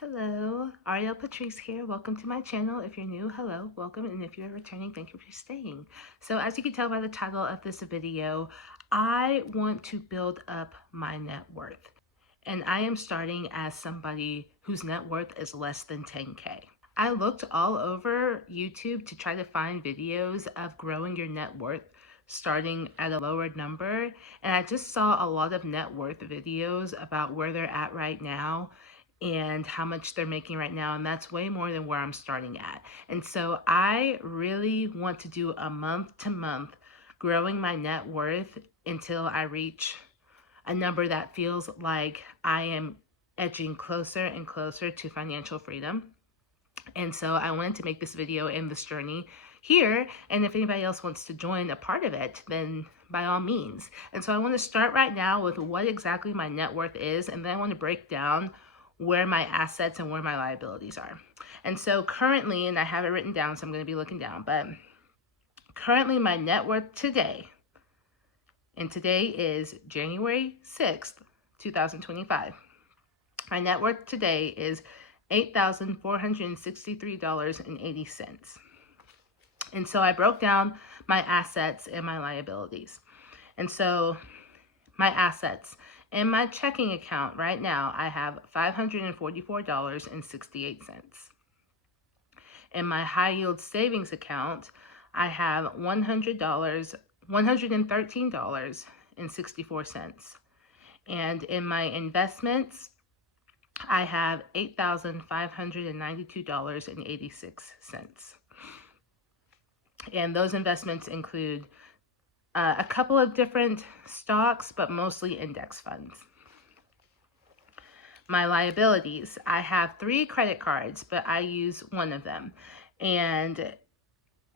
Hello, Ariel Patrice here. Welcome to my channel. If you're new, hello, welcome. And if you're returning, thank you for staying. So as you can tell by the title of this video, I want to build up my net worth. And I am starting as somebody whose net worth is less than 10K. I looked all over YouTube to try to find videos of growing your net worth starting at a lower number. And I just saw a lot of net worth videos about where they're at right now and how much they're making right now, and that's way more than where I'm starting at. And so I really want to do a month to month growing my net worth until I reach a number that feels like I am edging closer and closer to financial freedom. And so I wanted to make this video and this journey here, and if anybody else wants to join a part of it, then by all means. And so I want to start right now with what exactly my net worth is, and then I want to break down where my assets and where my liabilities are. And so currently, and I have it written down, so I'm going to be looking down, but currently my net worth today, and today is January 6th, 2025. My net worth today is $8,463.80. And so I broke down my assets and my liabilities. And so my assets, in my checking account right now, I have $544.68. In my high yield savings account, I have $113.64. And in my investments, I have $8,592.86. And those investments include a couple of different stocks, but mostly index funds. My liabilities, I have 3 credit cards, but I use one of them. And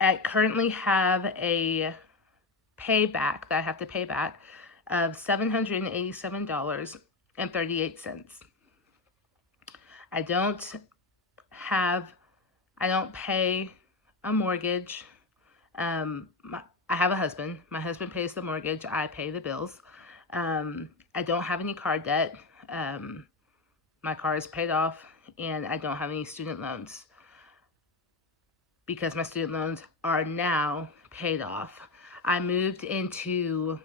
I currently have a payback that I have to pay back of $787.38. I don't pay a mortgage. I have a husband. My husband pays the mortgage. I pay the bills. I don't have any car debt. My car is paid off, and I don't have any student loans because my student loans are now paid off. I moved into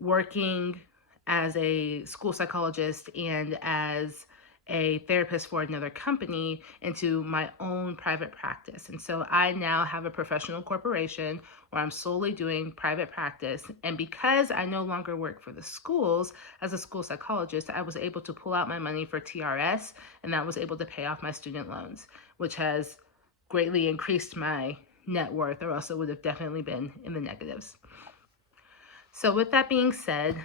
working as a school psychologist and as a therapist for another company into my own private practice. And so I now have a professional corporation where I'm solely doing private practice. And because I no longer work for the schools as a school psychologist, I was able to pull out my money for TRS, and that was able to pay off my student loans, which has greatly increased my net worth, or else it would have definitely been in the negatives. So with that being said,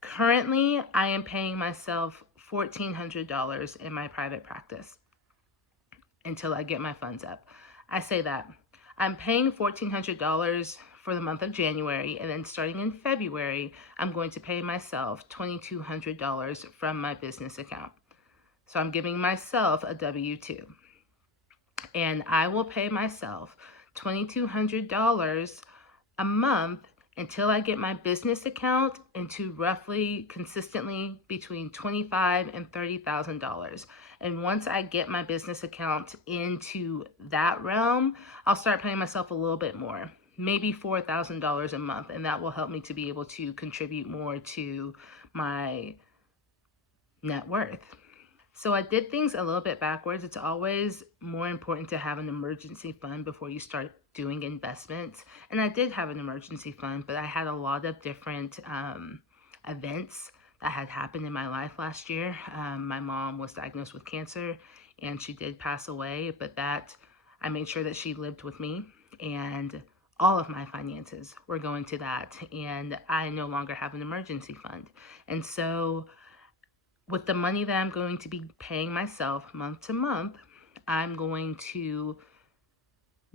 currently I am paying myself $1,400 in my private practice until I get my funds up. I say that I'm paying $1,400 for the month of January, and then starting in February, I'm going to pay myself $2,200 from my business account. So I'm giving myself a W-2, and I will pay myself $2,200 a month until I get my business account into roughly consistently between $25,000 and $30,000. And once I get my business account into that realm, I'll start paying myself a little bit more, maybe $4,000 a month. And that will help me to be able to contribute more to my net worth. So I did things a little bit backwards. It's always more important to have an emergency fund before you start doing investments. And I did have an emergency fund, but I had a lot of different events that had happened in my life last year. My mom was diagnosed with cancer, and she did pass away, but that I made sure that she lived with me, and all of my finances were going to that, and I no longer have an emergency fund. And so with the money that I'm going to be paying myself month to month, I'm going to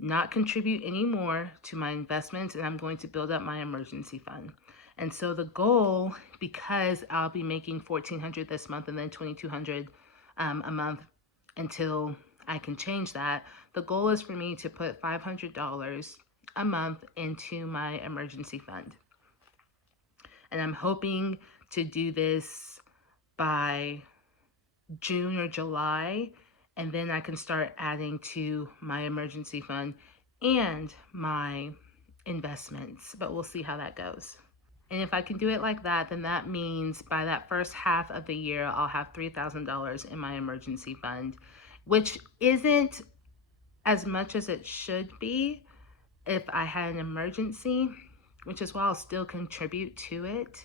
not contribute any more to my investments, and I'm going to build up my emergency fund. And so the goal, because I'll be making $1,400 this month and then $2,200 a month until I can change that, the goal is for me to put $500 a month into my emergency fund. And I'm hoping to do this by June or July, and then I can start adding to my emergency fund and my investments, but we'll see how that goes. And if I can do it like that, then that means by that first half of the year, I'll have $3,000 in my emergency fund, which isn't as much as it should be if I had an emergency, which is why I'll still contribute to it.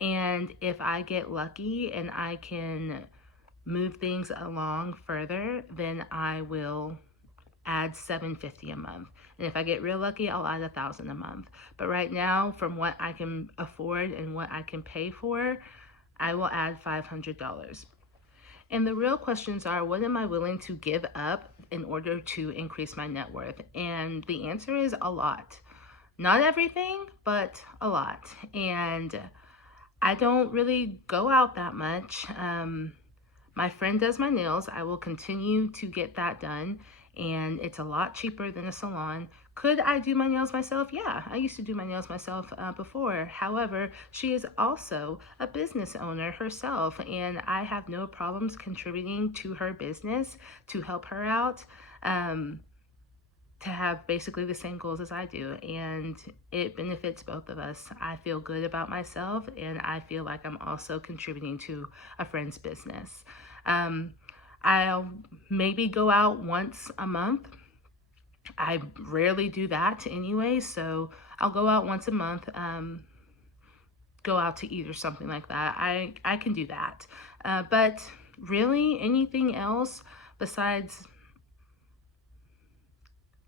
And if I get lucky and I can move things along further, then I will add $750 a month. And if I get real lucky, I'll add $1,000 a month. But right now, from what I can afford and what I can pay for, I will add $500. And the real questions are, what am I willing to give up in order to increase my net worth? And the answer is a lot. Not everything, but a lot. And I don't really go out that much. My friend does my nails. I will continue to get that done, and it's a lot cheaper than a salon. Could I do my nails myself? Yeah, I used to do my nails myself before. However, she is also a business owner herself, and I have no problems contributing to her business to help her out, to have basically the same goals as I do, and it benefits both of us. I feel good about myself, and I feel like I'm also contributing to a friend's business. I'll maybe go out once a month. I rarely do that anyway, so I'll go out once a month, go out to eat or something like that. I can do that. But really, anything else besides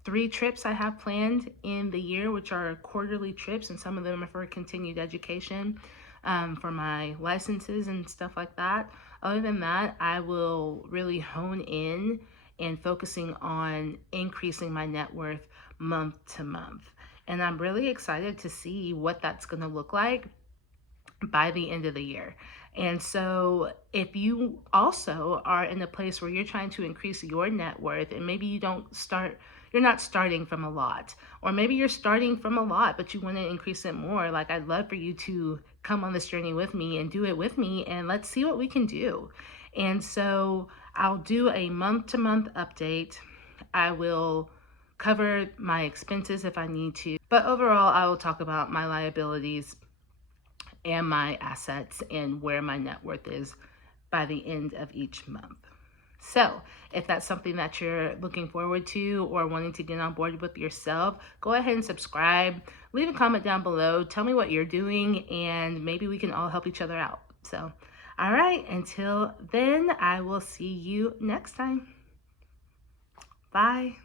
3 trips I have planned in the year, which are quarterly trips, and some of them are for continued education, for my licenses and stuff like that. Other than that, I will really hone in and focusing on increasing my net worth month to month. And I'm really excited to see what that's going to look like by the end of the year. And so if you also are in a place where you're trying to increase your net worth, and maybe you're not starting from a lot, or maybe you're starting from a lot, but you want to increase it more, like, I'd love for you to come on this journey with me and do it with me, and let's see what we can do. And so I'll do a month-to-month update. I will cover my expenses if I need to, but overall, I will talk about my liabilities and my assets and where my net worth is by the end of each month. So if that's something that you're looking forward to or wanting to get on board with yourself, go ahead and subscribe. Leave a comment down below. Tell me what you're doing, and maybe we can all help each other out. So, all right, until then, I will see you next time. Bye.